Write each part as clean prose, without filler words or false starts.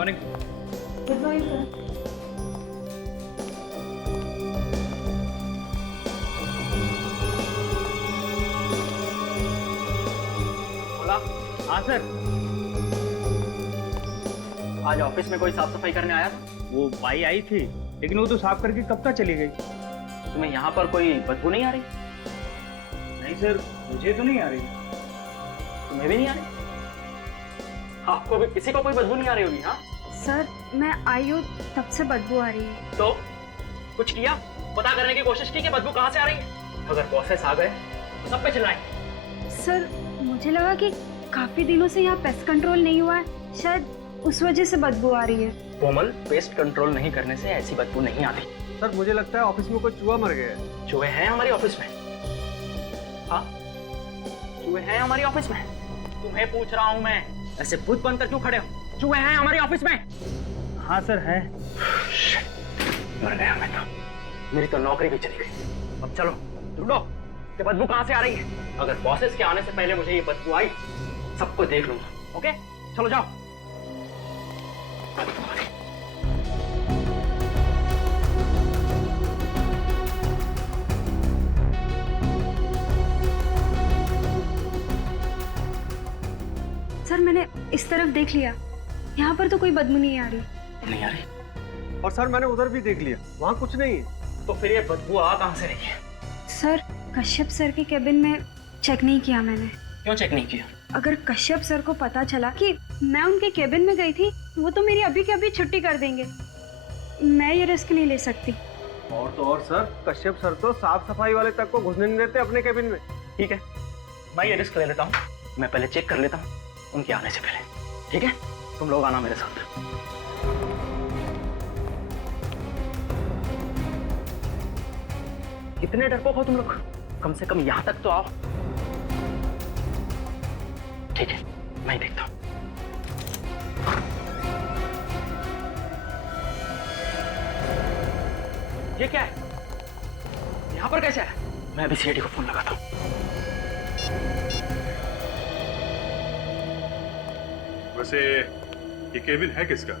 Morning. Good morning sir. बोला। हाँ sir. आज ऑफिस में कोई साफ सफाई करने आया था? वो बाई आई थी, लेकिन वो तो साफ करके कब तक चली गई। तुम्हें यहाँ पर कोई बदबू नहीं आ रही? नहीं सर, मुझे तो नहीं आ रही। तुम्हें भी नहीं आ रही? आपको भी किसी को कोई बदबू नहीं आ रही होगी? हाँ सर मैं आई हूँ तब से बदबू आ रही है। तो कुछ किया, पता करने की कोशिश की कि बदबू कहाँ से आ रही है? अगर बॉसेस आ गए तो सब पे चिल्लाएंगे। सर मुझे लगा कि काफी दिनों से यहाँ पेस्ट कंट्रोल नहीं हुआ है, शायद उस वजह से बदबू आ रही है। कोमल, पेस्ट कंट्रोल नहीं करने से ऐसी बदबू नहीं आती। सर मुझे लगता है ऑफिस में कोई चूहा मर गया है। चूहे हैं हमारी ऑफिस में? हाँ, चूहे हैं हमारी ऑफिस में। तुम्हें पूछ रहा हूँ मैं, ऐसे भूत बनकर क्यों खड़े हो? चूहे हैं हमारी ऑफिस में? हाँ सर है। मर गया मैं तो, मेरी तो नौकरी भी चली गई। अब चलो ढूंढो कि बदबू कहाँ से आ रही है। अगर बॉसेस के आने से पहले मुझे ये बदबू आई, सबको देख लूंगा। ओके चलो जाओ। सर मैंने इस तरफ देख लिया, यहाँ पर तो कोई बदबू नहीं आ रही। नहीं आ रही? और सर मैंने उधर भी देख लिया, वहाँ कुछ नहीं है। तो फिर ये बदबू आ कहाँ से रही है? सर कश्यप सर के केबिन में चेक नहीं किया मैंने। क्यों चेक नहीं किया? अगर कश्यप सर को पता चला कि मैं उनके केबिन में गई थी, वो तो मेरी अभी के अभी छुट्टी कर देंगे। मैं ये रिस्क नहीं ले सकती। और तो और सर, कश्यप सर तो साफ सफाई वाले तक को घुसने नहीं देते अपने केबिन में। ठीक है, मैं ये रिस्क ले लेता हूँ। मैं पहले चेक कर लेता हूँ उनके आने से पहले। ठीक है, तुम लोग आना मेरे साथ। कितने डरपोक हो तुम लोग? कम से कम यहां तक तो आओ। ठीक है, मैं ही देखता हूं। ये क्या है? यहां पर कैसे है? मैं अभी सीआईडी को फोन लगाता हूं। वैसे ये केबिन है किसका?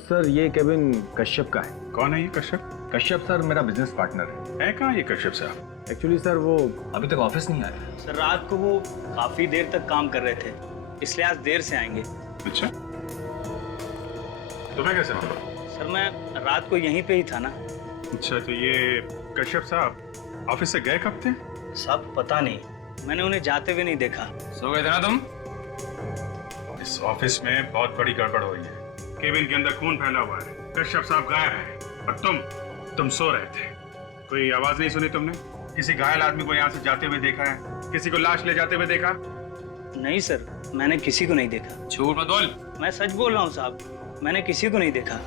सर ये केबिन कश्यप का है। कौन है ये कश्यप? कश्यप सर मेरा बिजनेस पार्टनर है कहाँ ये कश्यप साहब? है। एक्चुअली सर वो अभी तक ऑफिस नहीं आया। सर रात को वो काफी देर तक काम कर रहे थे, इसलिए आज देर से आएंगे। अच्छा, तुम्हें कैसे मालूम? सर मैं रात को यहीं पे ही था ना। अच्छा, तो ये कश्यप साहब ऑफिस से गए कब थे? सब पता नहीं, मैंने उन्हें जाते हुए नहीं देखा। सो गए थे ना तुम? इस ऑफिस में बहुत बड़ी गड़बड़ हो रही है। केबिन के अंदर खून फैला हुआ है, कश्यप साहब गायब हैं और तुम सो रहे थे। कोई आवाज नहीं सुनी तुमने? किसी घायल आदमी को यहाँ से जाते हुए देखा है? किसी को लाश ले जाते हुए देखा? नहीं सर, मैंने किसी को नहीं देखा। झूठ मत बोल। मैं सच बोल रहा हूँ साहब, मैंने किसी को नहीं देखा।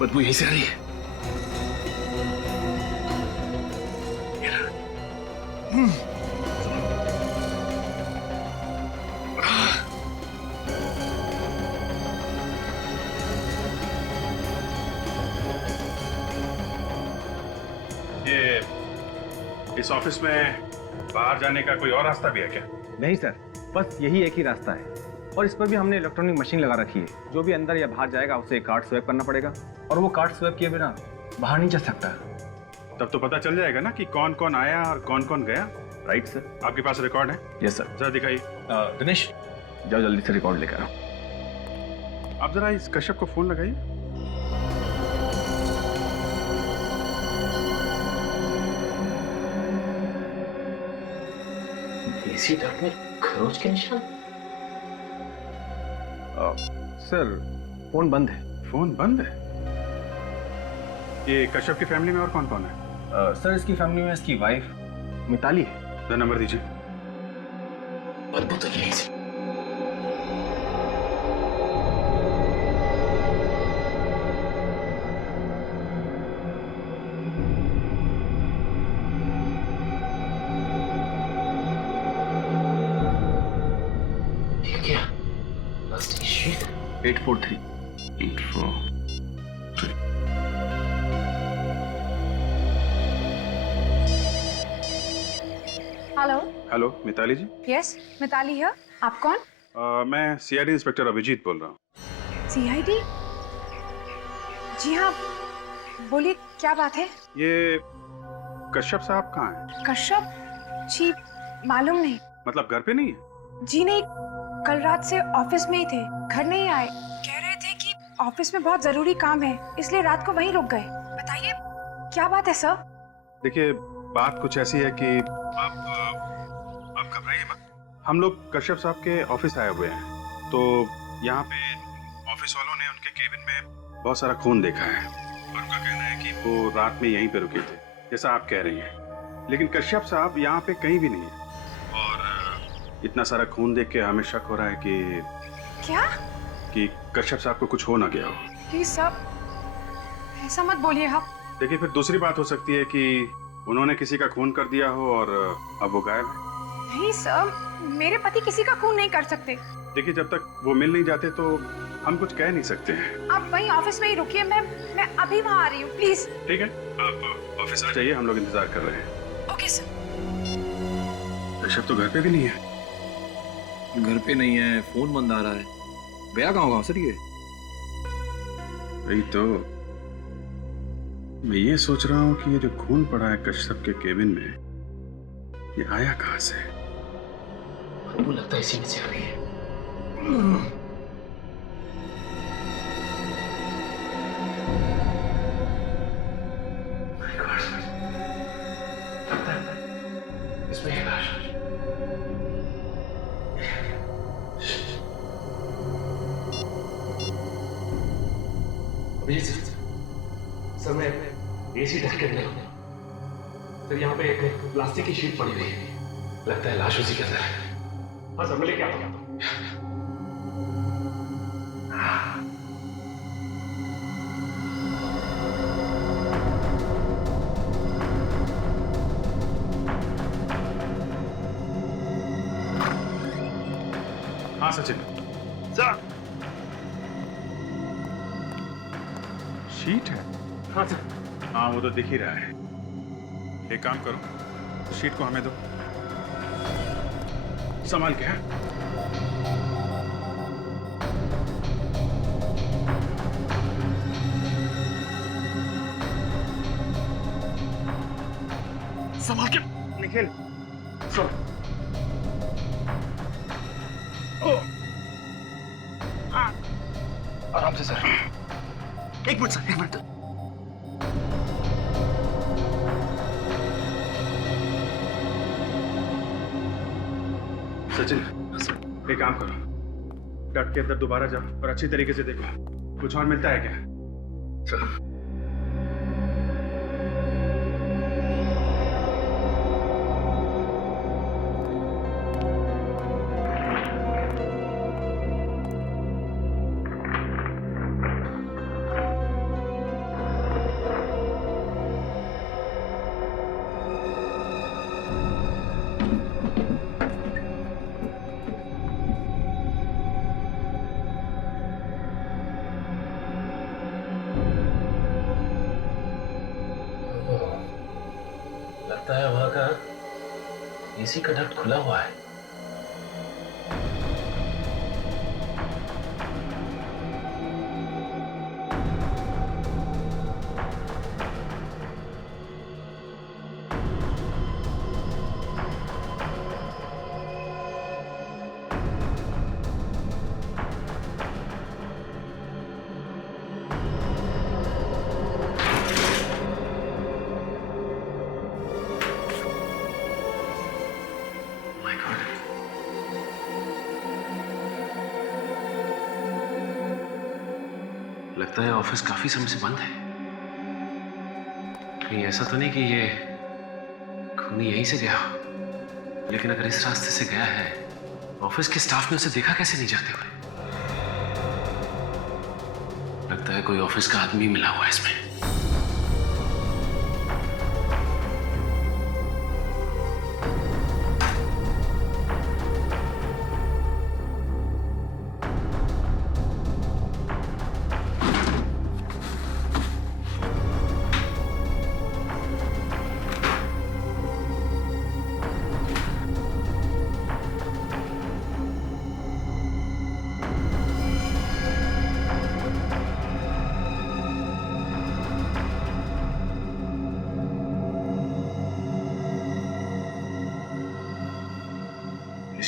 बदबू यहीं से आ रही है। ये इस ऑफिस में बाहर जाने का कोई और रास्ता भी है क्या? नहीं सर, बस यही एक ही रास्ता है, और इस पर भी हमने इलेक्ट्रॉनिक मशीन लगा रखी है। जो भी अंदर या बाहर जाएगा उसे कार्ड स्वैप करना पड़ेगा, और वो कार्ड स्वैप किए बिना बाहर नहीं जा सकता। तब तो पता चल जाएगा ना कि कौन कौन आया और कौन कौन गया। Right sir. आपके पास रिकॉर्ड है? Yes sir. जरा दिखाइए। दिनेश जाओ जल्दी से रिकॉर्ड लेकर आओ। आप जरा इस कश्यप को फोन लगाइए। देसी डर में खरोच के निशान? सर फोन बंद है। फोन बंद है? ये कश्यप की फैमिली में और कौन कौन है? सर इसकी फैमिली में इसकी वाइफ मिताली है। जरा नंबर दीजिए। बदबू तो यहीं से। ये क्या? Last sheet 843। 843। Hello. Hello Mitali ji. Yes Mitali है। आप कौन? मैं सीआईडी इंस्पेक्टर अभिजीत बोल रहा हूँ। सीआईडी? जी हाँ, बोलिए क्या बात है? ये कश्यप साहब कहाँ हैं? कश्यप जी मालूम नहीं। मतलब घर पे नहीं है? जी नहीं, कल रात से ऑफिस में ही थे, घर नहीं आए। कह रहे थे कि ऑफिस में बहुत जरूरी काम है, इसलिए रात को वहीं रुक गए। बताइए क्या बात है सर? देखिए, बात कुछ ऐसी है कि आप घबराइए मत। हम लोग कश्यप साहब के ऑफिस आए हुए हैं, तो यहाँ पे ऑफिस वालों ने उनके केबिन में बहुत सारा खून देखा है और उनका कहना है कि वो रात में यहीं पे रुके थे, जैसा आप कह रही हैं। लेकिन कश्यप साहब यहाँ पे कहीं भी नहीं है और इतना सारा खून देख के हमें शक हो रहा है कि कश्यप साहब को कुछ हो ना गया हो। प्लीज सर, ऐसा मत बोलिए आप। देखिए, फिर दूसरी बात हो सकती है कि उन्होंने किसी का खून कर दिया हो और अब वो गायब है। नहीं सर, मेरे पति किसी का खून नहीं कर सकते। देखिए, जब तक वो मिल नहीं जाते तो हम कुछ कह नहीं सकते हैं। आप वहीं ऑफिस में ही रुकिए, मैं अभी वहाँ आ रही हूँ, प्लीज। ठीक है, आप ऑफिस आ जाइए, हम लोग इंतजार कर रहे हैं। Okay sir. ऋषभ तो घर पे भी नहीं है। घर पे नहीं है, फोन बंद आ रहा है। गया कहाँ होगा सर ये? वही तो मैं ये सोच रहा हूँ कि ये जो खून पड़ा है कश्यप के केबिन में, ये आया कहाँ से? वो लगता है इसी में से आ रही है। My God, लगता है इसमें है लाश। अभिजीत सर, मैं एसी ढक के अंदर हूँ। सर, यहाँ पे एक प्लास्टिक की शीट पड़ी हुई है, लगता है लाश उसी के अंदर है। हाँ सर, मैं लेके आता हूँ। हाँ सचिन। सर। शीट है? हाँ सर। हाँ, वो तो दिख ही रहा है। एक काम करो, शीट को हमें दो, संभाल के। हैं? संभाल के। निखिल, सुन। आराम से सर। एक मिनट सर, एक मिनट। सचिन, एक काम करो, डट के अंदर दोबारा जाओ और अच्छी तरीके से देखो, कुछ और मिलता है क्या? सर। लगता है वहां का एसी का डक्ट खुला हुआ है। लगता है ऑफिस काफी समय से बंद है। कहीं ऐसा तो नहीं कि ये खूनी यहीं से गया? लेकिन अगर इस रास्ते से गया है, ऑफिस के स्टाफ ने उसे देखा कैसे नहीं जाते हुए? लगता है कोई ऑफिस का आदमी मिला हुआ है इसमें।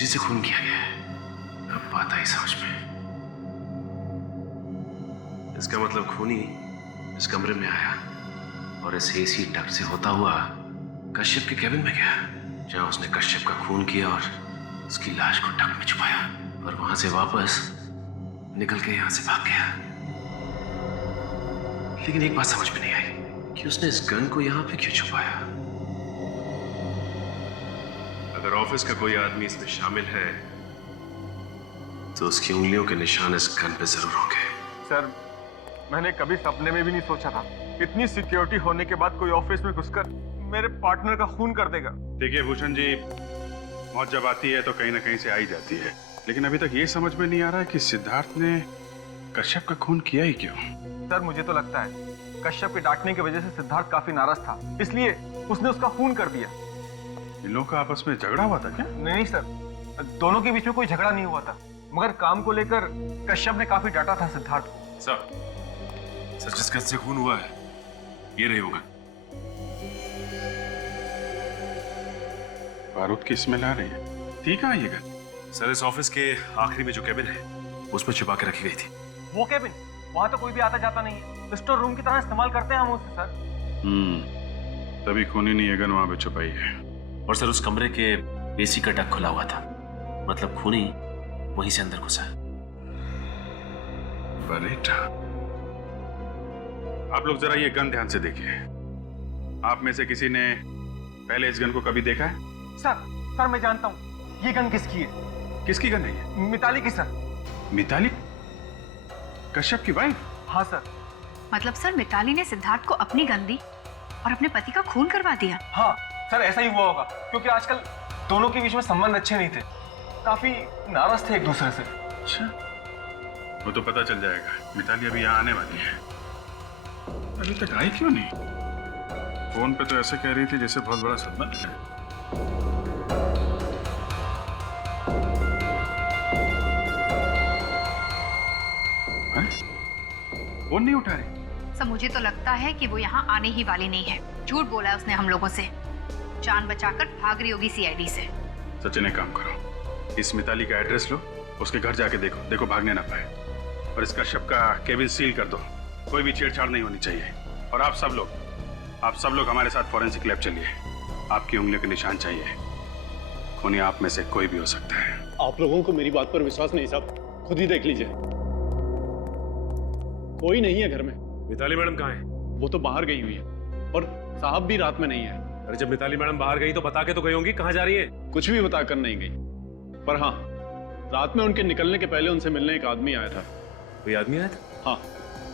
इसी से खून किया गया है। अब बात आई समझ में। इसका मतलब खूनी इस कमरे में आया और इस एसी डक्ट से होता हुआ कश्यप के केबिन में गया, जहां उसने कश्यप का खून किया और उसकी लाश को डक्ट में छुपाया और वहां से वापस निकल के यहां से भाग गया। लेकिन एक बात समझ में नहीं आई कि उसने इस गन को यहां पे क्यों छुपाया। अगर ऑफिस का कोई आदमी इसमें शामिल है तो उसकी उंगलियों के निशान इस गन पे जरूर होंगे। सर, मैंने कभी सपने में भी नहीं सोचा था इतनी सिक्योरिटी होने के बाद कोई ऑफिस में घुसकर मेरे पार्टनर का खून कर देगा। देखिए भूषण जी, मौत जब आती है तो कहीं ना कहीं से आई जाती है, लेकिन अभी तक ये समझ में नहीं आ रहा है कि सिद्धार्थ ने कश्यप का खून किया ही क्यों। सर, मुझे तो लगता है कश्यप के डांटने की वजह से सिद्धार्थ काफी नाराज था, इसलिए उसने उसका खून कर दिया। इन लोगों का आपस में झगड़ा हुआ था क्या? नहीं सर, दोनों के बीच में कोई झगड़ा नहीं हुआ था, मगर काम को लेकर कश्यप ने काफी डांटा था सिद्धार्थ को। सर जिस गन से खून हुआ है ये रही होगा। बारूद की स्मेल आ रही है। ठीक है ये गन। सर इस ऑफिस के आखिरी में जो केबिन है उसमें छुपा के रखी गई थी। वो केबिन, वहां तो कोई भी आता जाता नहीं है, स्टोर रूम की तरह इस्तेमाल करते हैं हम उसे सर। तभी खूनी ने ये गन वहां पे छुपाई है। और सर उस कमरे के एसी का डक खुला हुआ था, मतलब खूनी वहीं से अंदर घुसा। बलेटा, आप लोग जरा ये गन ध्यान से देखिए। आप में से किसी ने पहले इस गन को कभी देखा है? सर मैं जानता हूँ ये गन किसकी है। किसकी गन है ये? मिताली की सर। मिताली? कश्यप की वाइफ? हाँ सर। मतलब सर मिताली ने सिद्धार्थ को अपनी गन दी और अपने पति का खून करवा दिया? हाँ सर, ऐसा ही हुआ होगा, क्योंकि आजकल दोनों के बीच में संबंध अच्छे नहीं थे, काफी नाराज थे एक दूसरे से। अच्छा, वो तो पता चल जाएगा। मिताली अभी यहाँ आने वाली है। अभी तक आई क्यों नहीं? फोन पे तो ऐसे कह रही थी जैसे बहुत बड़ा संबंध है। फोन नहीं उठा रही। सर मुझे तो लगता है कि वो यहाँ आने ही वाली नहीं है। झूठ बोला है उसने हम लोगों से। जान बचाकर भाग रही होगी सीआईडी से। सचिन एक काम करो, इस मिताली का एड्रेस लो, उसके घर जाके देखो भागने ना पाए। और इस कश्यप का केबिन सील कर दो, कोई भी छेड़छाड़ नहीं होनी चाहिए। और आप सब लोग हमारे साथ फॉरेंसिक लैब चलिए। आपकी उंगलियों के निशान चाहिए। खूनी आप में से कोई भी हो सकता है। आप लोगों को मेरी बात पर विश्वास नहीं साहब, खुद ही देख लीजिए। कोई नहीं है घर में। मिताली मैडम कहाँ है? वो तो बाहर गई हुई है और साहब भी रात में नहीं है। अरे जब मिताली मैडम बाहर गई तो बता के तो गई होंगी कहाँ जा रही है। कुछ भी बताकर नहीं गई, पर हाँ रात में उनके निकलने के पहले उनसे मिलने एक आदमी आया था। कोई आदमी आया था? हाँ,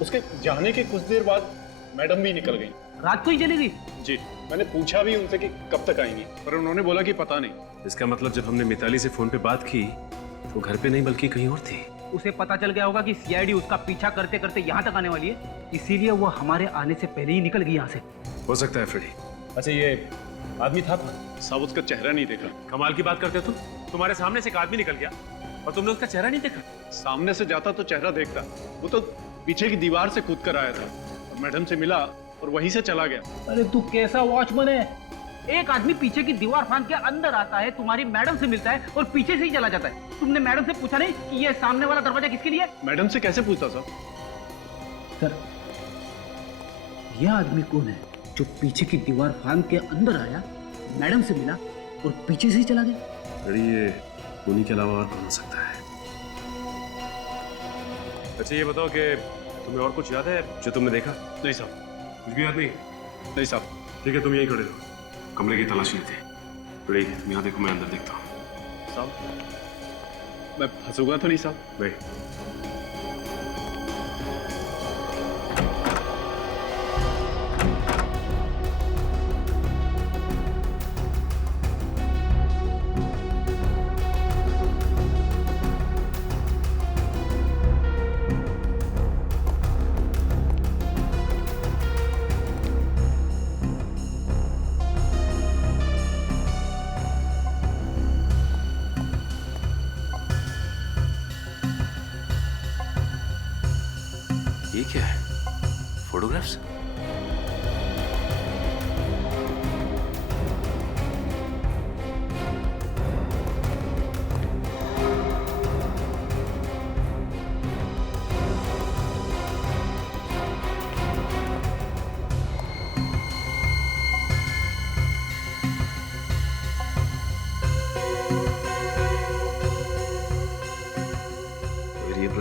उसके जाने के कुछ देर बाद मैडम भी निकल गई। रात को ही चली गई? जी, मैंने पूछा भी उनसे कि कब तक आएंगी, पर उन्होंने बोला कि पता नहीं। इसका मतलब जब हमने मिताली से फोन पे बात की तो घर पे नहीं बल्कि कहीं और थी। उसे पता चल गया होगा कि सीआईडी उसका पीछा करते करते यहाँ तक आने वाली है, इसीलिए वो हमारे आने से पहले ही निकल गई यहाँ से। हो सकता है फ्रेडी। अच्छा ये आदमी था? साहब उसका चेहरा नहीं देखा। कमाल की बात करते हो तुम। तुम्हारे सामने से एक आदमी निकल गया और तुमने उसका चेहरा नहीं देखा? सामने से जाता तो चेहरा देखता, वो तो पीछे की दीवार से कूद कर आया था और मैडम से मिला और वहीं से चला गया। अरे तू कैसा वॉचमैन है? एक आदमी पीछे की दीवार फांद के अंदर आता है, तुम्हारी मैडम से मिलता है और पीछे से ही चला जाता है। तुमने मैडम से पूछा नहीं कि ये सामने वाला दरवाजा किसके लिए? मैडम से कैसे पूछता साहब? सर, यह आदमी कौन है जो पीछे की दीवार फांद के अंदर आया, मैडम से मिला और पीछे से ही चला गया? फ्रेडी ये खूनी के अलावा और कौन हो सकता है? अच्छा ये बताओ कि तुम्हें और कुछ याद है जो तुमने देखा? नहीं साहब। कुछ भी याद नहीं? नहीं साहब। ठीक है तुम यहीं खड़े रहो, कमरे की तलाशी लेते हैं। फ्रेडी तुम यहाँ देखो, मैं अंदर देखता हूँ। साहब मैं फंसूंगा तो नहीं साहब? नहीं। ये क्या है? फोटोग्राफ्स?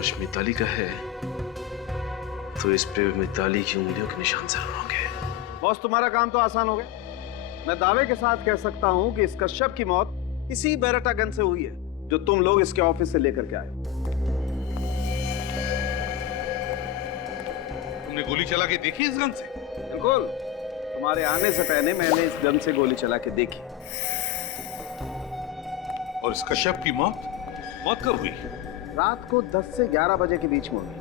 ब्रश मिताली का है तो इस पे मिताली की उंगलियों के निशान जरूर होंगे। बॉस, तुम्हारा काम तो आसान हो गया। मैं दावे के साथ कह सकता हूं कि इस कश्यप की मौत इसी बेरेटा गन से हुई है जो तुम लोग इसके ऑफिस से लेकर के आए। तुमने गोली चला के देखी इस गन से? बिल्कुल, तुम्हारे आने से पहले मैंने इस गन से गोली चला के देखी। और इस कश्यप की मौत कब हुई? रात को 10 से 11 बजे के बीच में हुई।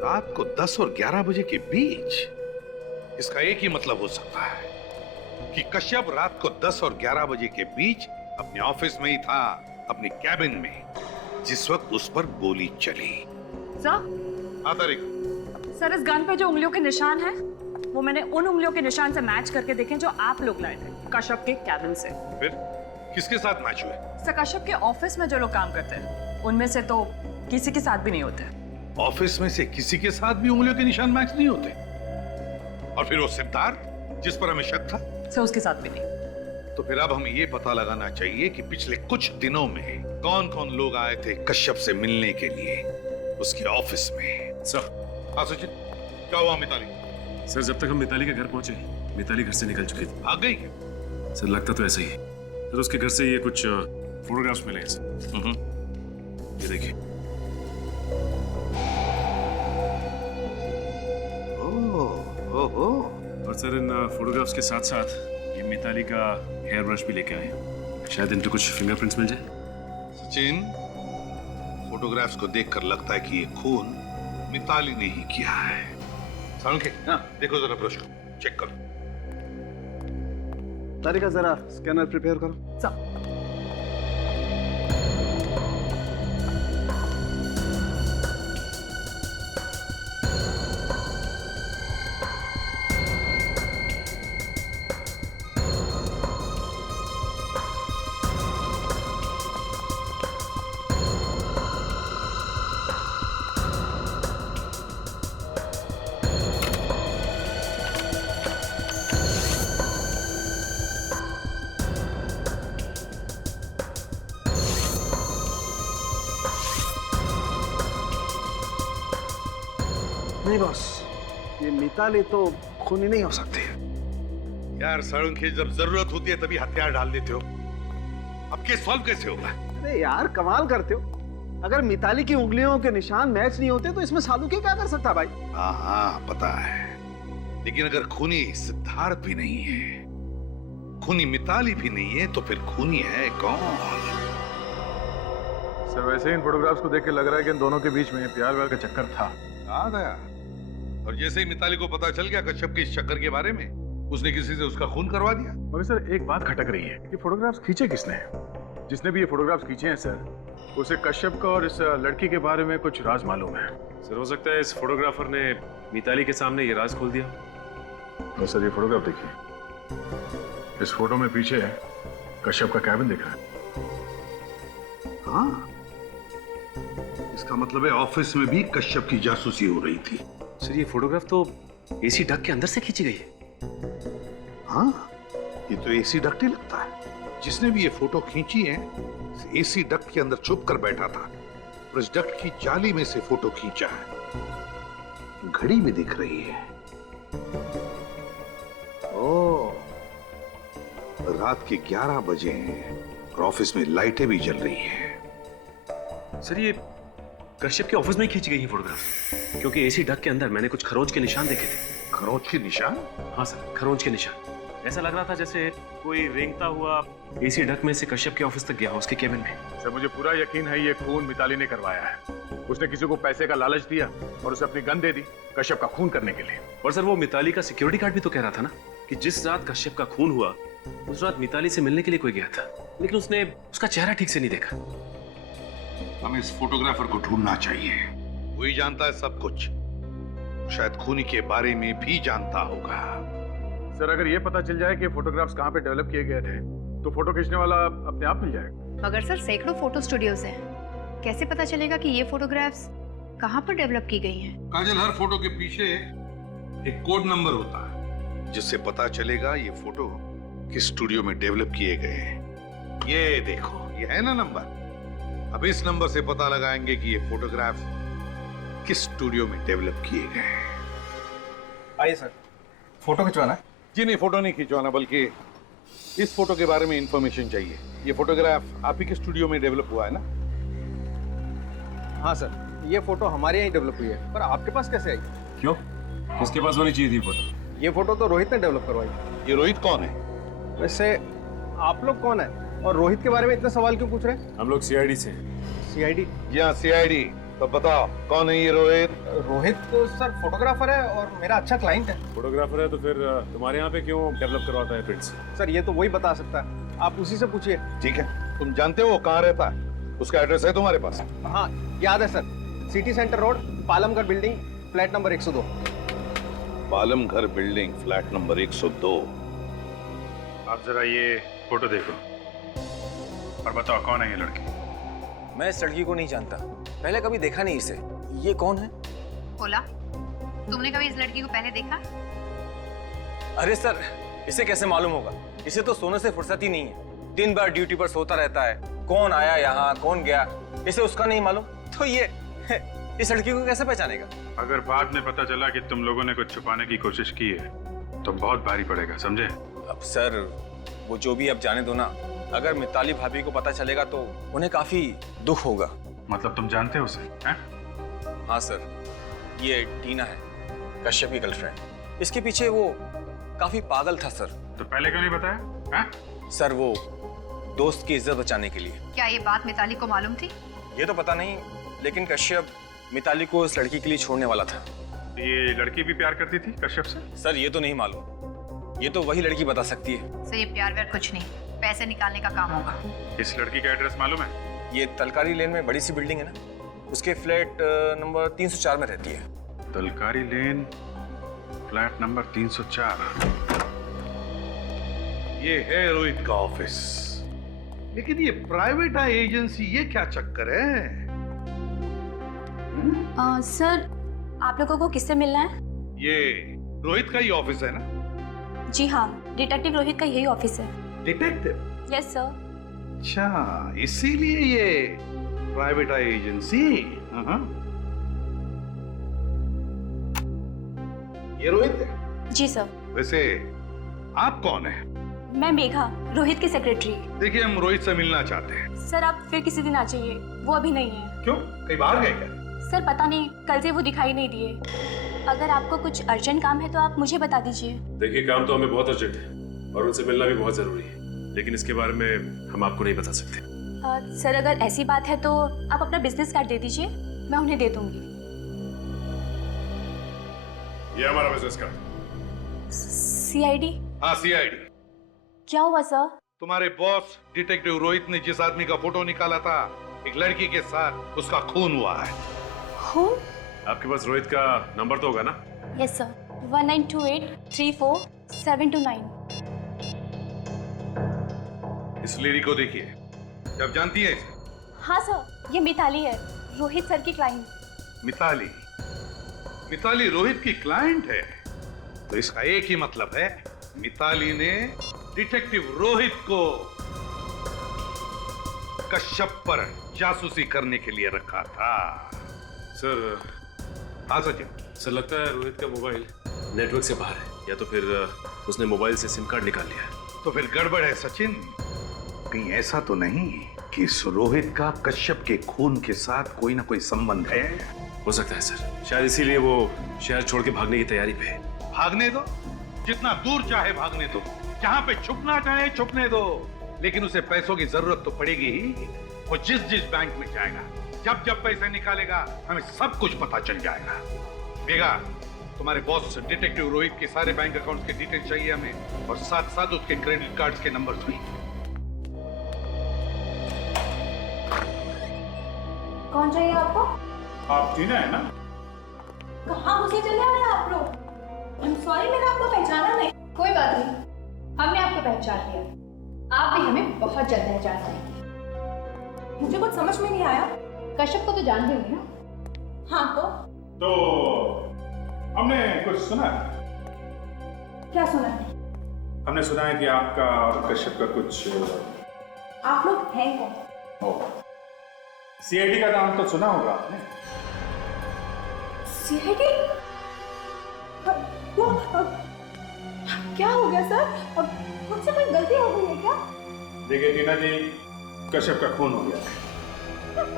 रात को 10 और 11 बजे के बीच? इसका एक ही मतलब हो सकता है कि कश्यप रात को 10 और 11 बजे के बीच अपने ऑफिस में ही था, अपने कैबिन में, जिस वक्त उस पर गोली चली। सर? हाँ तारिक। सर, इस गन पे जो उंगलियों के निशान हैं, वो मैंने उन उंगलियों के निशान से मैच करके देखे जो आप लोग लाए थे कश्यप के कैबिन से। फिर किसके साथ मैच हुए? सर, कश्यप के ऑफिस में जो लोग काम करते हैं उनमें से तो किसी के साथ भी नहीं होते। ऑफिस में से किसी के साथ भी उंगलियों के निशान मैच नहीं होते? और फिर वो सिद्धार्थ जिस पर हमें शक था? सर, उसके साथ भी नहीं। तो फिर अब हमें ये पता लगाना चाहिए कि पिछले कुछ दिनों में कौन कौन लोग आए थे कश्यप से मिलने के लिए उसके ऑफिस में। सर। हाँ सचिन, क्या हुआ मिताली? सर, जब तक हम मिताली के घर पहुंचे, मिताली घर से निकल चुकी थी। आ गई क्या? सर, लगता तो ऐसा ही है। सर, उसके घर से ये कुछ फोटोग्राफ्स मिले हैं सर। ये देखिए। और सर, इन फोटोग्राफ्स के साथ साथ ये मिताली का हेयर ब्रश भी लेके आए। शायद इन पे कुछ फिंगरप्रिंट्स मिल जाए। सचिन, फोटोग्राफ्स को देखकर लगता है कि ये खून मिताली ने ही किया है। सालुंखे, देखो जरा ब्रश को, चेक करो। तारिका, जरा स्कैनर प्रिपेयर करो। सर। नहीं बॉस, ये मिताली तो खूनी नहीं हो सकती। यार सालुंखे, जब जरूरत होती है तभी हथियार डाल देते हो। अब केस सॉल्व कैसे होगा? अरे यार, कमाल करते हो। अगर मिताली की उंगलियों के निशान मैच नहीं होते तो इसमें सालुंखे क्या कर सकता भाई? हाँ, पता है, लेकिन अगर खूनी सिद्धार्थ भी नहीं है, खूनी मिताली भी नहीं है, तो फिर खूनी है कौन? सर, वैसे ही इन फोटोग्राफ्स को देख के लग रहा है कि इन दोनों के बीच में प्यार व्यार का चक्कर था। आ गया। और जैसे ही मिताली को पता चल गया कश्यप के इस चक्कर के बारे में, उसने किसी से उसका खून करवा दिया। मगर सर, एक बात खटक रही है, ये फोटोग्राफ्स खींचे किसने? जिसने भी ये फोटोग्राफ्स खींचे हैं सर, उसे कश्यप का और इस लड़की के बारे में कुछ राज मालूम है। सर, हो सकता है इस फोटोग्राफर ने मिताली के सामने ये राज खोल दिया। तो सर, ये फोटोग्राफ देखिए। इस फोटो में पीछे कश्यप का कैबिन दिख रहा है। हाँ, इसका मतलब है ऑफिस में भी कश्यप की जासूसी हो रही थी। सर, ये फोटोग्राफ तो एसी डक के अंदर से खींची गई है। हाँ, ये तो एसी डक्ट ही लगता है। जिसने भी ये फोटो खींची है, एसी डक्ट के अंदर छुप कर बैठा था और इस डक्ट की जाली में से फोटो खींचा है। घड़ी भी दिख रही है। ओह, रात के 11 बजे हैं और ऑफिस में लाइटें भी जल रही हैं। सर, ये कश्यप के ऑफिस में ही खींची गई है फोटोग्राफ, क्योंकि एसी डक के अंदर मैंने कुछ खरोंच के निशान देखे थे। खरोंच के निशान? हाँ सर, खरोंच के निशान। ऐसा लग रहा था जैसे कोई रेंगता हुआ एसी डक में से कश्यप के ऑफिस तक गया, उसके केबिन में। सर, मुझे पूरा यकीन है ये खून मिताली ने करवाया है। उसने किसी को पैसे का लालच दिया और उसे अपनी गन दे दी कश्यप का खून करने के लिए। और सर, वो मिताली का सिक्योरिटी गार्ड भी तो कह रहा था ना कि जिस रात कश्यप का खून हुआ, उस रात मिताली से मिलने के लिए कोई गया था, लेकिन उसने उसका चेहरा ठीक से नहीं देखा। हमें इस फोटोग्राफर को ढूंढना चाहिए। वही जानता है सब कुछ, शायद खूनी के बारे में भी जानता होगा। सर, अगर ये पता चल जाए कि फोटोग्राफ्स कहाँ पे डेवलप किए गए थे, तो फोटो खींचने वाला अपने आप मिल जाएगा। मगर सर, सैकड़ों फोटो स्टूडियोज हैं, कैसे पता चलेगा कि ये फोटोग्राफ्स कहाँ पर डेवलप की गई हैं? काजल, हर फोटो के पीछे एक कोड नंबर होता है, जिससे पता चलेगा ये फोटो किस स्टूडियो में डेवलप किए गए हैं। ये देखो, ये है ना नंबर। अब इस नंबर से पता लगाएंगे कि ये फोटोग्राफ किस स्टूडियो में डेवलप किए गए हैं। आइए सर, फोटो खिंचवाना है? जी नहीं, फोटो नहीं खिंचवाना, बल्कि इस फोटो के बारे में इंफॉर्मेशन चाहिए। ये फोटोग्राफ आप ही के स्टूडियो में डेवलप हुआ है ना? हाँ सर, ये फोटो हमारे यहाँ डेवलप हुई है, पर आपके पास कैसे आई? क्यों? किसके पास होनी चाहिए थी फोटो? ये फोटो तो रोहित ने डेवलप करवाई। ये रोहित कौन है? वैसे आप लोग कौन है और रोहित के बारे में इतने सवाल क्यों पूछ रहे हैं? हम लोग सीआईडी से। सीआईडी? यहाँ सीआईडी। तो बताओ कौन है ये रोहित? रोहित तो सर फोटोग्राफर है और मेरा अच्छा क्लाइंट है। फोटोग्राफर है तो फिर तुम्हारे यहाँ पे क्यों डेवलप करवाता है प्रिंट्स? सर ये तो वही बता सकता है, आप उसी से पूछिए। ठीक है, तुम जानते हो वो कहाँ रहता है? उसका एड्रेस है तुम्हारे पास? हाँ याद है sir, city centre road, Palamghar building, flat number 102। Palamghar building, flat number 102। आप जरा ये फोटो देखो और बताओ कौन है ये लड़की? मैं इस लड़की को नहीं जानता, पहले कभी देखा नहीं इसे। ये कौन है? बोला, तुमने कभी इस लड़की को पहले देखा? अरे सर, इसे कैसे मालूम होगा? इसे तो सोने से फुर्सत ही नहीं है, दिन भर ड्यूटी पर सोता रहता है। कौन आया यहाँ, कौन गया, इसे उसका नहीं मालूम, तो ये इस लड़की को कैसे पहचानेगा? अगर बाद में पता चला कि तुम लोगों ने कुछ छुपाने की कोशिश की है तो बहुत भारी पड़ेगा, समझे? अब सर वो जो भी, अब जाने दो ना। अगर मिताली भाभी को पता चलेगा तो उन्हें काफी दुख होगा। मतलब तुम जानते हो उसे? हैं? हाँ सर, ये टीना है, कश्यप की गर्लफ्रेंड। इसके पीछे वो काफी पागल था सर। तो पहले क्यों नहीं बताया? हैं? सर वो दोस्त की इज्जत बचाने के लिए। क्या ये बात मिताली को मालूम थी? ये तो पता नहीं, लेकिन कश्यप मिताली को इस लड़की के लिए छोड़ने वाला था। ये लड़की भी प्यार करती थी कश्यप से? सर ये तो नहीं मालूम, ये तो वही लड़की बता सकती है। सर ये प्यार व्यार कुछ नहीं, पैसे निकालने का काम होगा। इस लड़की का एड्रेस मालूम है? ये तलकारी लेन में बड़ी सी बिल्डिंग है ना, उसके फ्लैट नंबर 304 में रहती है। तलकारी लेन, फ्लैट नंबर 304। ये है रोहित का ऑफिस, लेकिन ये प्राइवेट एजेंसी, ये क्या चक्कर है? सर आप लोगों को किससे मिलना है? ये रोहित का ही ऑफिस है ना? जी हाँ, डिटेक्टिव रोहित का यही ऑफिस है। डिटेक्टिव? Yes sir. अच्छा, इसीलिए ये प्राइवेट एजेंसी। ये रोहित है? जी सर। वैसे आप कौन है? मैं मेघा, रोहित की सेक्रेटरी। देखिए, हम रोहित से मिलना चाहते हैं। सर आप फिर किसी दिन आ जाइए, वो अभी नहीं है। क्यों, कहीं बाहर गए क्या? सर पता नहीं, कल से वो दिखाई नहीं दिए। अगर आपको कुछ अर्जेंट काम है तो आप मुझे बता दीजिए। देखिए, काम तो हमें बहुत अर्जेंट है और उनसे मिलना भी बहुत जरूरी है, लेकिन इसके बारे में हम आपको नहीं बता सकते। सर अगर ऐसी बात है तो आप अपना बिजनेस कार्ड दे दीजिए, मैं उन्हें दे दूंगी। ये हमारा बिजनेस कार्ड। सीआईडी? हाँ सीआईडी। क्या हुआ सर? तुम्हारे बॉस डिटेक्टिव रोहित ने जिस आदमी का फोटो निकाला था एक लड़की के साथ, उसका खून हुआ है। खून? आपके पास रोहित का नंबर तो होगा ना? Yes sir, 1928347229। इस लेडी को देखिए, जब जानती है इसे? हाँ सर, ये मिताली है, रोहित सर की क्लाइंट। मिताली? मिताली रोहित की क्लाइंट है? तो इसका एक ही मतलब है, मिताली ने डिटेक्टिव रोहित को कश्यप पर जासूसी करने के लिए रखा था। सर। हाँ सचिन। सर लगता है रोहित का मोबाइल नेटवर्क से बाहर है, या तो फिर उसने मोबाइल से सिम कार्ड निकाल लिया है। तो फिर गड़बड़ है सचिन। कहीं ऐसा तो नहीं कि इस रोहित का कश्यप के खून के साथ कोई ना कोई संबंध है? हो सकता है सर, शायद इसीलिए वो शहर छोड़ के भागने की तैयारी पे है। भागने दो, जितना दूर चाहे भागने दो, जहां पे छुपना चाहे छुपने दो, लेकिन उसे पैसों की जरूरत तो पड़ेगी ही। वो जिस जिस बैंक में जाएगा, जब जब पैसे निकालेगा, हमें सब कुछ पता चल जाएगा। बेगा, तुम्हारे बॉस डिटेक्टिव रोहित के सारे बैंक अकाउंट्स के डिटेल्स चाहिए हमें, और साथ साथ उसके क्रेडिट कार्ड्स के नंबर्स भी। कौन चाहिए आपको? आप टीना है ना? कहाँ घुसे चले आ रहे हैं आप लोग? सॉरी, मैंने आपको पहचाना नहीं। कोई बात नहीं, हमने आपको पहचान लिया। आप भी हमें बहुत जल्द पहचान जाएंगे। मुझे कुछ समझ में नहीं आया। कश्यप को तो जानते होंगे ना? हाँ तो हमने कुछ सुना है। क्या सुना है? हमने सुना है कि आपका और कश्यप का कुछ। आप लोग हैं कौन? सीआईडी का नाम तो सुना होगा आपने। सीआईडी? वो क्या हो गया सर? अब मुझसे कोई गलती हो गई है क्या? देखिए टीना जी, कश्यप का खून हो गया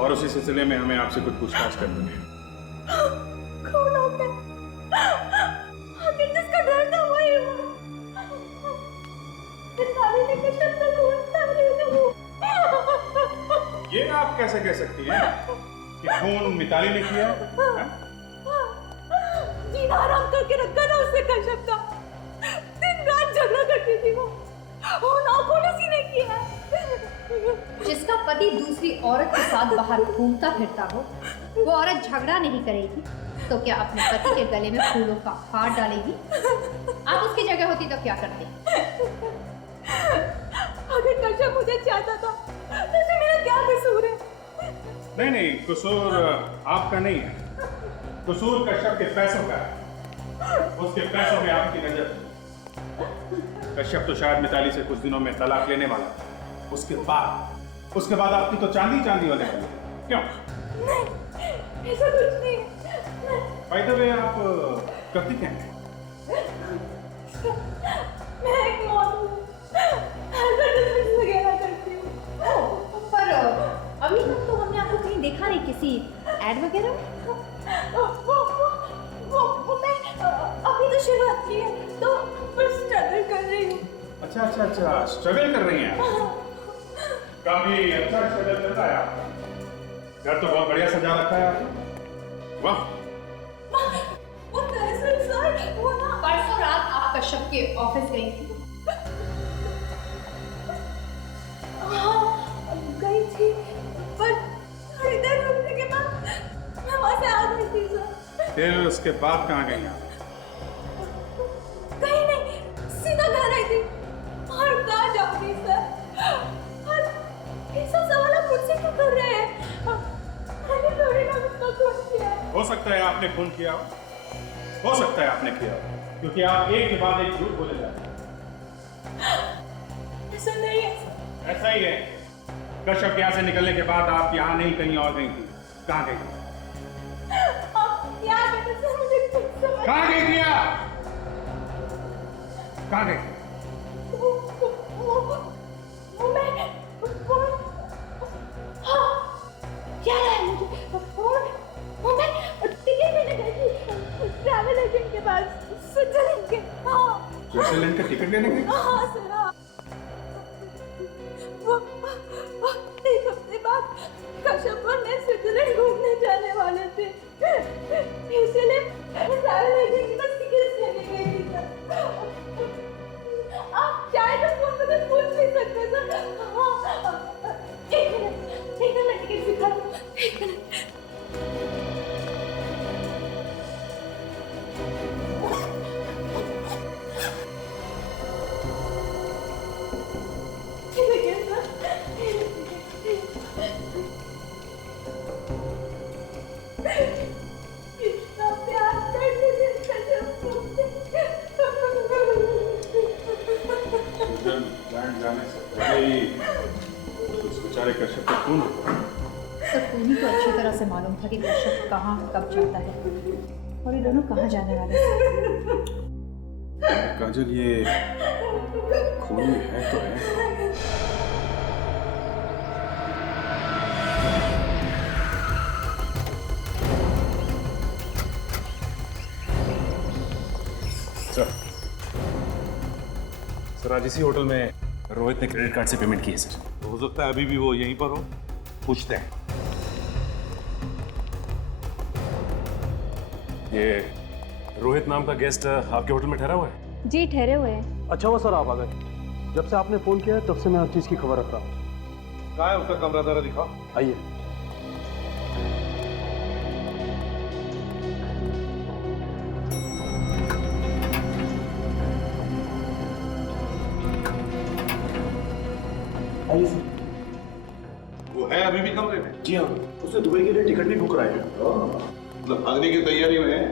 और उसी सिलसिले में हमें आपसे कुछ पूछताछ करनी है। खून हो गया? आखिर जिसका डर था वही हुआ। मिताली ने कश्यप का खून कर दिया। ये आप कैसे कह सकती हैं कि खून मिताली ने किया? जीना हराम करके रखा था उससे कश्यप का। दिन रात झगड़ा करती थी वो नाखून उसी ने किया। जिसका पति दूसरी औरत के साथ बाहर घूमता फिरता हो, वो औरत झगड़ा नहीं करेगी तो क्या अपने पति के गले में फूलों का हार डालेगी? आप उसकी जगह होती तो क्या करती? अगर कश्यप मुझे चाहता था तो इसमें मेरा क्या कसूर है? नहीं नहीं, कसूर आपका नहीं है, कसूर कश्यप के पैसों का है। उसके पैसों में आपकी नजर। कश्यप तो शायद मिताली से कुछ दिनों में तलाक लेने वाला था। उसके बाद आपकी तो चांदी चांदी होने वाली है। क्यों? नहीं, ऐसा कुछ नहीं है। बाय द वे, आप करती क्या हैं? मैं एक मॉडल हूँ, एडवर्टाइजमेंट वगैरह करती हूँ। पर अभी तक तो हमने आपको कहीं देखा नहीं किसी एड वगैरह। वो मैं अभी तो शुरुआत की है तो बस स्ट्रगल कर रही हूँ। अच्छा, स्ट्रगल कर रही हैं। काफी अच्छा स्ट्रगल चल रहा है आपका। घर तो बहुत बढ़िया सजा रखा है आपने। वाह। वो दरअसल सर वो ना परसों रात आप कश्यप के ऑफिस गई थी। हाँ, गई थी, पर थोड़ी देर रुकने के बाद मैं वहाँ से आ गई थी सर। फिर उसके बाद कहाँ गई आप? कहीं नहीं, सीधा घर आई थी। और कहाँ जाऊंगी सर? ये सब सवाल आप मुझसे क्यों कर रहे हैं? मैंने थोड़ी ना उसका खून किया है। हो सकता है आपने खून किया हो सकता है आपने किया हो, क्योंकि आप एक के बाद एक झूठ बोले जा रहे हैं। ऐसा नहीं है सर। ऐसा ही है। कश्यप यहाँ से निकलने के बाद आप यहाँ नहीं, कहीं और गई थी। कहाँ गई थी? आप क्या कहते हैं सर? मुझे कुछ समझ। कहाँ गई थी आप? कहाँ गई थी? वो मैं हाँ, याद आया मुझे। वो मैं टिकट लेने गई थी ट्रैवल एजेंट के पास, स्विट्जरलैंड के। हाँ, स्विट्जरलैंड का टिकट लेने गई? हाँ सर, हाँ। वो एक हफ्ते बाद कश्यप और मैं स्विट्जरलैंड घूमने जाने वाले थे, इसलिए ट्रैवल एजेंट के पास टिकट लेने गई थी सर। आप चाहे तो फोन पर पूछ भी सकते सर। हाँ, एक मिनट मैं टिकट दिखा दूँ। एक मिनट। कितना प्यार करते थे कश्यप स्विट्जरलैंड जाने से पहले ही उस बेचारे कश्यप का खून हो गया। सबको ही तो अच्छी तरह से मालूम था कि कश्यप कहाँ कब जाता है और ये दोनों कहाँ जाने वाले हैं। काजल, ये खून में है तो है। सर आज इसी होटल में रोहित ने क्रेडिट कार्ड से पेमेंट की है सर। तो हो सकता है अभी भी वो यहीं पर हो, पूछते हैं। ये रोहित नाम का गेस्ट आपके होटल में ठहरा हुआ है? जी, ठहरे हुए हैं। अच्छा हुआ सर आप आ गए। जब से आपने फोन किया है तब से मैं हर चीज की खबर रख रहा हूँ। कहाँ है उसका कमरा? जरा दिखाओ। आइए। आइए सर। वो है अभी भी कमरे में? जी हाँ, उसने दुबई के लिए टिकट भी बुक कराया है। मतलब भागने की तैयारी में है?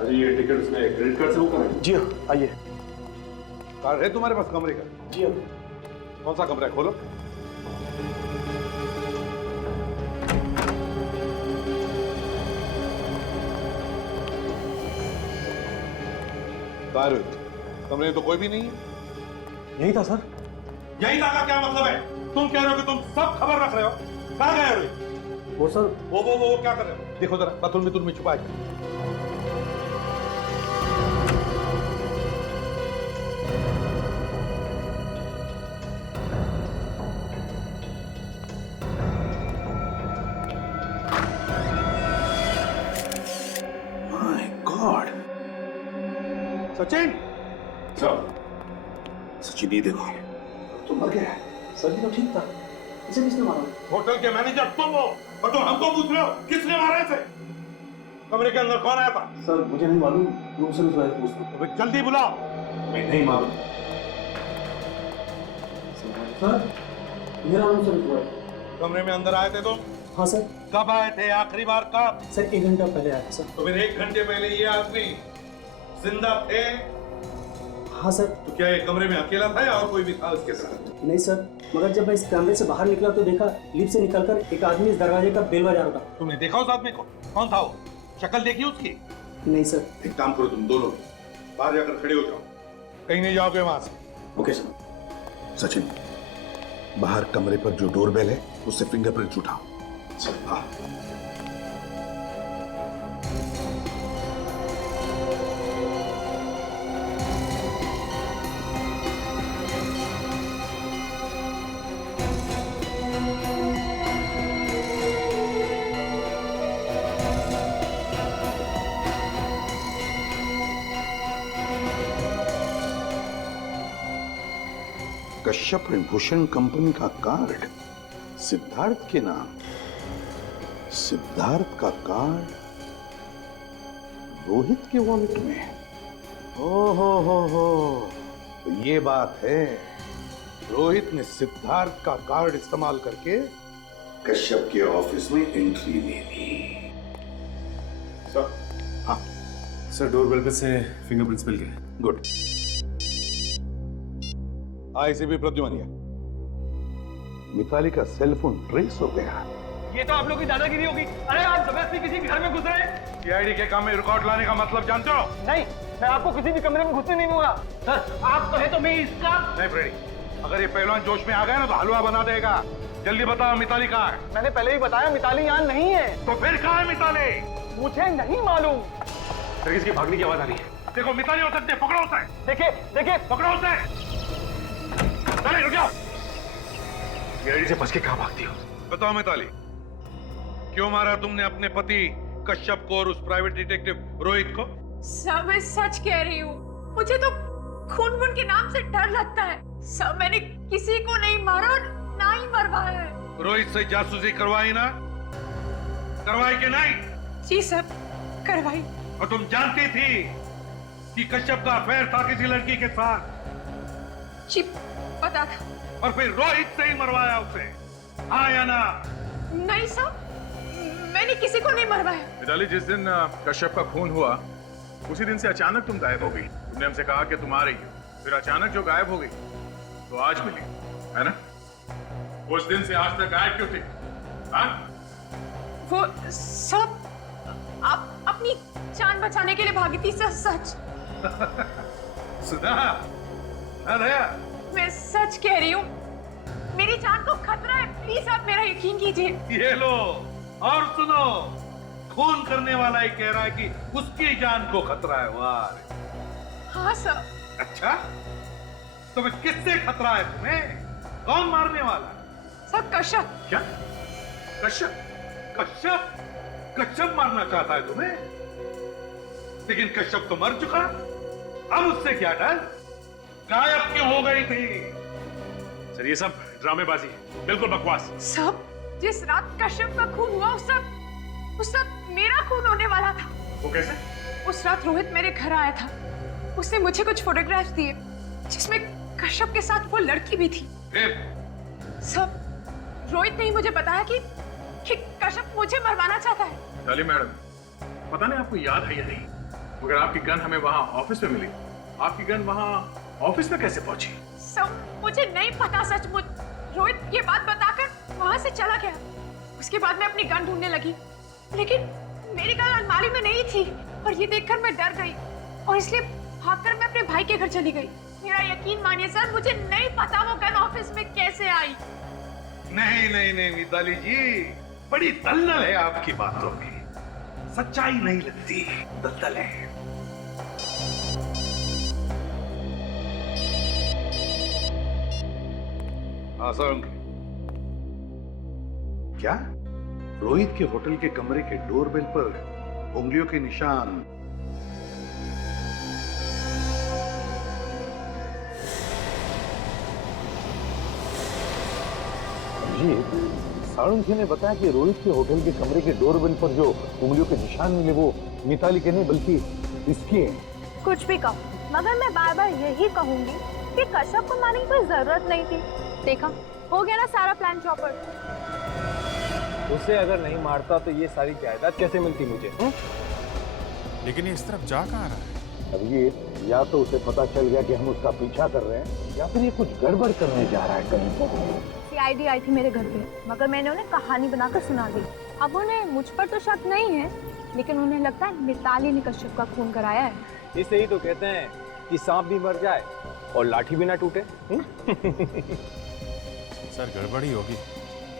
अरे ये टिकट उसने क्रेडिट कार्ड से बुक कराया? जी हाँ, आइए। कार्ड है तुम्हारे पास कमरे का? जी हाँ। कौन सा कमरा है? खोलो। कहाँ रोहित? कमरे में तो कोई भी नहीं है। यही था सर। यही था का क्या मतलब है? तुम कह रहे हो कि तुम सब खबर रख रहे हो। कहाँ गए रोहित? वो सर वो क्या कर रहे हो? देखो जरा बाथरूम में तुम छुपा के। सचिन, सचिन ये देखो, तुम मर गया। सर जी तो ठीक था, इसे किसने मारा? होटल के मैनेजर तुम हो और तुम हमको पूछ रहे हो किसने मारा इसे? कमरे के अंदर कौन आया था? सर मुझे नहीं मालूम, रूम सर्विस वाले पूछ लो। तो जल्दी बुलाओ। मैं नहीं मालूम। सर मेरा रूम सर्विस हुआ है। कमरे में अंदर आए थे तुम? हाँ सर। कब आए थे? आखिरी बार कब? सर 1 घंटा पहले आया था सर। तो फिर 1 घंटे पहले ये आदमी जिंदा थे? हाँ सर। तो क्या ये कमरे में अकेला था या और कोई भी था उसके साथ? नहीं सर, मगर जब मैं इस कमरे से बाहर निकला तो देखा लिफ्ट से निकलकर एक आदमी इस दरवाजे का बेल बजा रहा था। तुमने देखा उस आदमी को? कौन था वो? शक्ल देखी उसकी? नहीं सर। एक काम करो, तुम दोनों बाहर जाकर खड़े हो जाओ, कहीं नहीं जाओगे वहां से। Okay sir. सचिन, बाहर कमरे पर जो डोरबेल है उससे फिंगरप्रिंट उठाओ। सर हाँ। कश्यप एंड भूषण कंपनी का कार्ड सिद्धार्थ के नाम। सिद्धार्थ का कार्ड रोहित के वॉलेट में। हो तो ये बात है, रोहित ने सिद्धार्थ का कार्ड इस्तेमाल करके कश्यप के ऑफिस में एंट्री ले ली। सर हाँ सर, डोरबेल पे से फिंगरप्रिंट्स मिल गए। गुड। आईसीपी प्रद्युमन, मिताली का सेलफोन ट्रेस हो गया। ये तो आप लोग की दादागिरी होगी। अरे आप जबरदस्ती किसी के घर में घुस रहे हैं। सीआईडी के काम में रिकॉर्ड लाने का मतलब जानते हो? नहीं, मैं आपको किसी भी कमरे में घुसने नहीं दूंगा। सर आप कहे तो मैं इसका नहीं फ्रेडी, अगर ये पहलवान जोश में आ गया ना तो हलवा बना देगा। जल्दी बताओ मिताली कहाँ है? मैंने पहले ही बताया मिताली यहाँ नहीं है। तो फिर कहाँ है मिताली? मुझे नहीं मालूम। सर इसकी भागने की आवाज आ रही है। देखो मिताली हो सकती है, पकड़ो उसे। देखिए पकड़ो उसे। चले रुक जाओ। सीआईडी से बच के कहाँ भागती हो? बताओ मिताली, क्यों मारा तुमने अपने पति कश्यप को और उस प्राइवेट डिटेक्टिव रोहित को? सर मैं सच कह रही हूँ, मुझे तो खून वून के नाम से डर लगता है। सर मैंने किसी को नहीं मारा और ना ही मरवाया है। रोहित से जासूसी करवाई ना? करवाई कि नहीं? जी सर करवाई। और तुम जानती थी कि कश्यप का अफेयर था किसी लड़की के साथ? जी पता था। और फिर रोहित से ही मरवाया उसे, हाँ या ना? नहीं सर, मैंने किसी को नहीं मरवाया। मिताली, जिस दिन कश्यप का खून हुआ उसी दिन से अचानक तुम गायब हो गई। तुमने हमसे कहा कि तुम आ रही हो, फिर अचानक जो गायब हो गई तो आज मिली, है ना? उस दिन से आज तक गायब क्यों थी? हाँ? वो सब आप अपनी जान बचाने के लिए भागी थी सर, सच। सुना? हाँ दया, मैं सच कह रही हूँ, मेरी जान को खतरा है, प्लीज आप मेरा यकीन कीजिए। ये लो और सुनो, खून करने वाला ही कह रहा है कि उसकी जान को खतरा है। वाह। हाँ सर। अच्छा, तो फिर किससे खतरा है तुम्हें? कौन मारने वाला? सर कश्यप। क्या? कश्यप? कश्यप? कश्यप मारना चाहता है तुम्हें? लेकिन कश्यप तो मर चुका, अब उससे क्या डर? गायब क्यों हो गई थी? सर ये सब ड्रामेबाजी है, बिल्कुल बकवास। सब जिस रात कश्यप का खून हुआ उस रात मेरा खून होने वाला था। वो कैसे? उस रात रोहित मेरे घर आया था, उसने मुझे कुछ फोटोग्राफ्स दिए जिसमें कश्यप के साथ वो लड़की भी थी। सब रोहित ने ही मुझे बताया कि कश्यप मुझे मरवाना चाहता है। मिताली मैडम, पता नहीं आपको याद है या नहीं, मगर आपकी गन हमें वहां ऑफिस में मिली। आपकी गन वहां ऑफिस में कैसे पहुंची? सब मुझे नहीं पता सचमुच। रोहित ये बात बताकर वहां से चला गया। उसके बाद मैं अपनी गन ढूंढने लगी, लेकिन मेरी गन अलमारी में नहीं थी और ये देखकर मैं डर गई और इसलिए भागकर मैं अपने भाई के घर चली गई। मेरा यकीन मानिए सर, मुझे नहीं पता वो गन ऑफिस में कैसे आई। नहीं नहीं नहीं मिताली जी, बड़ी दलदल है आपकी बातों में, सच्चाई नहीं लगती, दलदल है। क्या रोहित के होटल के कमरे के डोरबेल पर उंगलियों के निशान? जी, साळुंखे ने बताया कि रोहित के होटल के कमरे के डोरबेल पर जो उंगलियों के निशान मिले वो मिताली के नहीं बल्कि इसके हैं। कुछ भी कहो, मगर मैं बार बार यही कहूंगी कि कश्यप को मारने की कोई जरूरत नहीं थी। देखा, हो गया ना सारा प्लान चौपट। उसे अगर नहीं मारता तो ये सारी जायदाद कैसे मिलती मुझे? लेकिन ये इस तरफ जा कहाँ रहा है? अब ये या तो उसे पता चल गया कि हम उसका पीछा कर रहे हैं या फिर ये कुछ गड़बड़ करने जा रहा है कहीं। सीआईडी आई थी मेरे घर पे, मगर मैंने उन्हें कहानी बनाकर सुना दी। अब उन्हें मुझ पर तो शक नहीं है, लेकिन उन्हें लगता है मिताली ने कश्यप का खून कराया है। इसे ही तो कहते हैं कि सांप भी मर जाए और लाठी भी ना टूटे। सर गड़बड़ी होगी,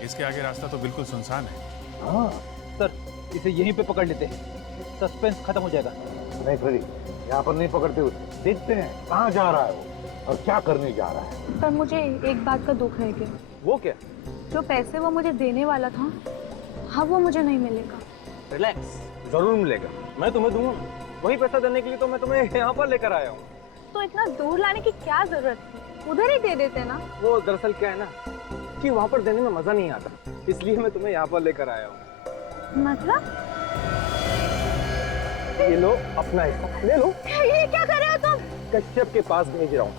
इसके आगे रास्ता तो बिल्कुल सुनसान है। हाँ सर, इसे यहीं पे पकड़ लेते हैं, सस्पेंस खत्म हो जाएगा। नहीं फ्रेडी, यहाँ पर नहीं पकड़ते उसे, देखते हैं कहाँ जा रहा है वो और क्या करने जा रहा है। पर मुझे एक बात का दुख है कि वो क्या? जो पैसे वो मुझे देने वाला था, हाँ वो मुझे नहीं मिलेगा। रिलैक्स, जरूर मिलेगा, मैं तुम्हें दूंगा। वही पैसा देने के लिए तो मैं तुम्हें यहाँ पर लेकर आया हूँ। तो इतना दूर लाने की क्या जरूरत थी, उधर ही दे देते ना। वो दरअसल क्या है ना कि वहाँ पर देने में मजा नहीं आता, इसलिए मैं तुम्हें यहाँ पर लेकर आया हूँ। मतलब? ये लो अपना हिस्सा ले लो। ये क्या कर रहे हो तुम? कश्यप के पास भेज रहा हूँ।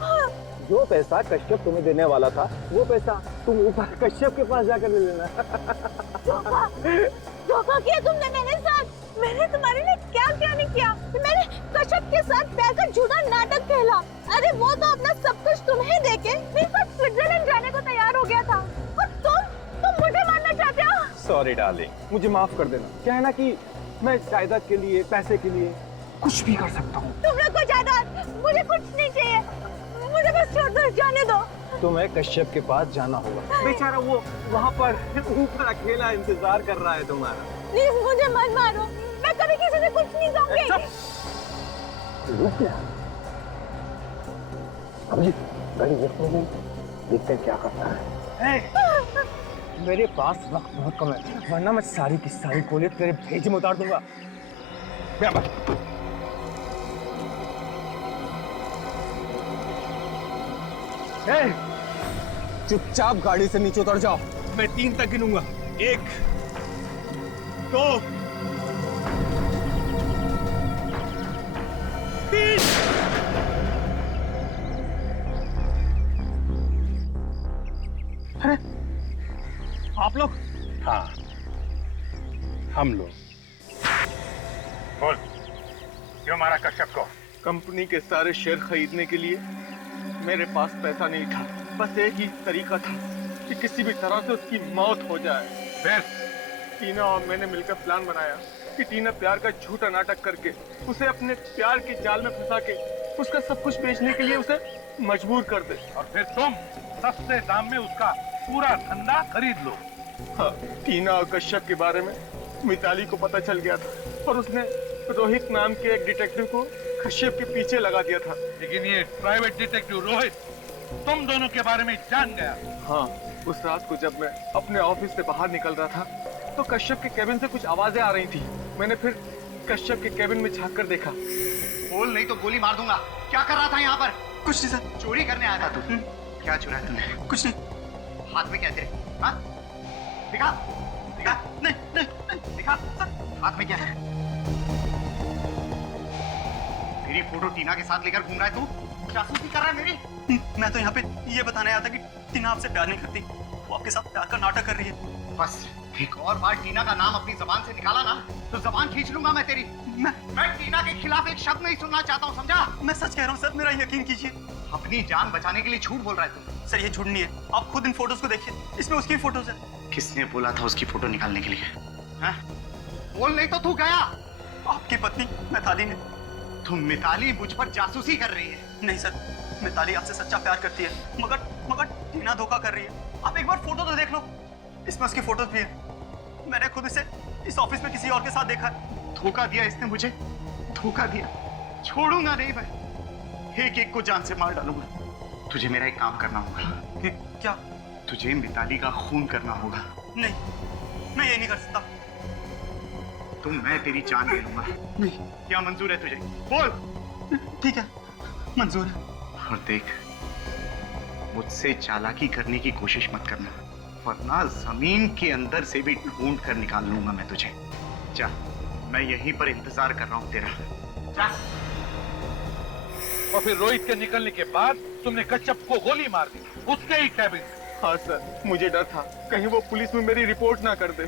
जो पैसा कश्यप तुम्हें देने वाला था वो पैसा तुम ऊपर कश्यप के पास जाकर ले लेना। धोखा किया तुमने मेरे साथ। मैंने तुम्हारे लिए क्या क्या नहीं किया। मैंने कश्यप के साथ प्यार झूठा नाटक खेला। अरे वो तो अपना सब कुछ तुम्हें देके मेरे साथ स्विट्जरलैंड जाने को तैयार हो गया था, और तुम मुझे मारना चाहते हो। सॉरी डार्लिंग, मुझे माफ कर देना। क्या है ना कि मैं जायदाद के लिए, पैसे के लिए कुछ भी कर सकता हूँ। तुम लोग को जायदाद, मुझे कुछ नहीं चाहिए, मुझे बस छोड़ दो, जाने दो। तुम्हें कश्यप के पास जाना होगा। बेचारा वो वहाँ पर ऊपर अकेला इंतजार कर रहा है तुम्हारा। प्लीज मुझे मत मारो, मैं कभी किसी से कुछ नहीं कहूँगी। रुक गया। अभी गाड़ी देखते हैं क्या करता है। मेरे पास वक्त बहुत कम है, वरना मैं सारी की सारी गोली तेरे भेजे में उतार दूंगा। चुपचाप गाड़ी से नीचे उतर जाओ, मैं 3 तक गिनूंगा। 1 2 3। अरे आप लोग? हाँ, हम लोग। बोल, क्यों मारा कश्यप को? कंपनी के सारे शेयर खरीदने के लिए मेरे पास पैसा नहीं था। बस एक ही तरीका था कि किसी भी तरह से उसकी मौत हो जाए। फिर टीना और मैंने मिलकर प्लान बनाया कि टीना प्यार का झूठा नाटक करके उसे अपने प्यार के जाल में फंसा के उसका सब कुछ बेचने के लिए उसे मजबूर कर दे। और फिर तुम सस्ते दाम में उसका पूरा धंधा खरीद लो। हाँ, टीना और कश्यप के बारे में मिताली को पता चल गया था और उसने रोहित नाम के एक डिटेक्टिव को कश्यप के पीछे लगा दिया था। लेकिन ये प्राइवेट डिटेक्टिव रोहित तुम दोनों के बारे में जान गया। हाँ, उस रात को जब मैं अपने ऑफिस से बाहर निकल रहा था तो कश्यप के केबिन से कुछ आवाजें आ रही थी। मैंने फिर कश्यप के केबिन में झांक कर देखा। बोल नहीं तो गोली मार दूंगा। क्या कर रहा था यहाँ पर? कुछ नहीं सर, चोरी करने आया था तू। क्या चुराया तूने? कुछ नहीं। हाथ में क्या तेरे? हाँ? दिखा, दिखा, नहीं, नहीं, दिखा, हाथ में क्या है? मेरी फोटो टीना के साथ लेकर घूम रहा है तू? जासूसी कर रहा है मेरी? मैं तो यहाँ पे ये बताने आया था कि टीना आपसे प्यार नहीं करती, वो आपके साथ प्यार का नाटक कर रही है। बस एक और बार टीना का नाम अपनी जबान से निकाला ना तो जबान खींच लूंगा मैं तेरी। मैं टीना के खिलाफ एक शब्द नहीं सुनना चाहता हूँ, समझा? मैं सच कह रहा हूँ सर, मेरा यकीन कीजिए। अपनी जान बचाने के लिए झूठ बोल रहा है तू। सर ये झूठ नहीं है, आप खुद इन फोटोज को देखिए, इसमें उसकी फोटोज है। किसने बोला था उसकी फोटो निकालने के लिए? बोल नहीं तो तू गया। आपकी पत्नी मिताली ने। तुम मिताली मुझ पर जासूसी कर रही है। नहीं सर, मिताली आपसे सच्चा प्यार करती है, मगर टीना धोखा कर रही है। आप एक बार फोटो तो देख लो, इसमें उसकी फोटोज भी है। मैंने खुद इसे इस ऑफिस में किसी और के साथ देखा है। धोखा दिया इसने मुझे, धोखा दिया। छोड़ूंगा नहीं मैं, एक एक को जान से मार डालूंगा। तुझे मेरा एक काम करना होगा। क्या? तुझे मिताली का खून करना होगा। नहीं, मैं ये नहीं कर सकता। तुम, मैं तेरी जान ले लूंगा। नहीं। क्या मंजूर है तुझे? बोल। ठीक है, मंजूर है। और देख, मुझसे चालाकी करने की कोशिश मत करना, वरना जमीन के अंदर से भी ढूंढ कर निकाल लूंगा मैं तुझे। जा, मैं यहीं पर इंतजार कर रहा हूं तेरा। जा। और फिर रोहित के निकलने के बाद तुमने कच्छप को गोली मार दी उसके ही कैबिन में। हाँ सर, मुझे डर था कहीं वो पुलिस में मेरी रिपोर्ट ना कर दे।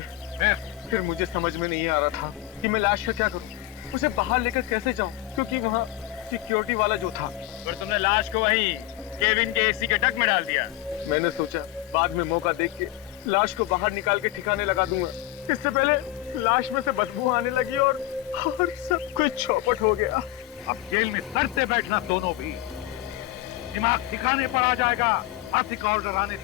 फिर मुझे समझ में नहीं आ रहा था कि मैं लाश का क्या करूं, उसे बाहर लेकर कैसे जाऊं, क्योंकि वहाँ सिक्योरिटी वाला जो था। और तुमने लाश को वहीं केबिन के एसी के डक में डाल दिया। मैंने सोचा बाद में मौका देख के लाश को बाहर निकाल के ठिकाने लगा दूंगा। इससे पहले लाश में से बदबू आने लगी और सब कुछ चौपट हो गया। अब जेल में डरते बैठना दोनों भी, दिमाग ठिकाने पर आ जाएगा। आर्थिक ऑर्डर आने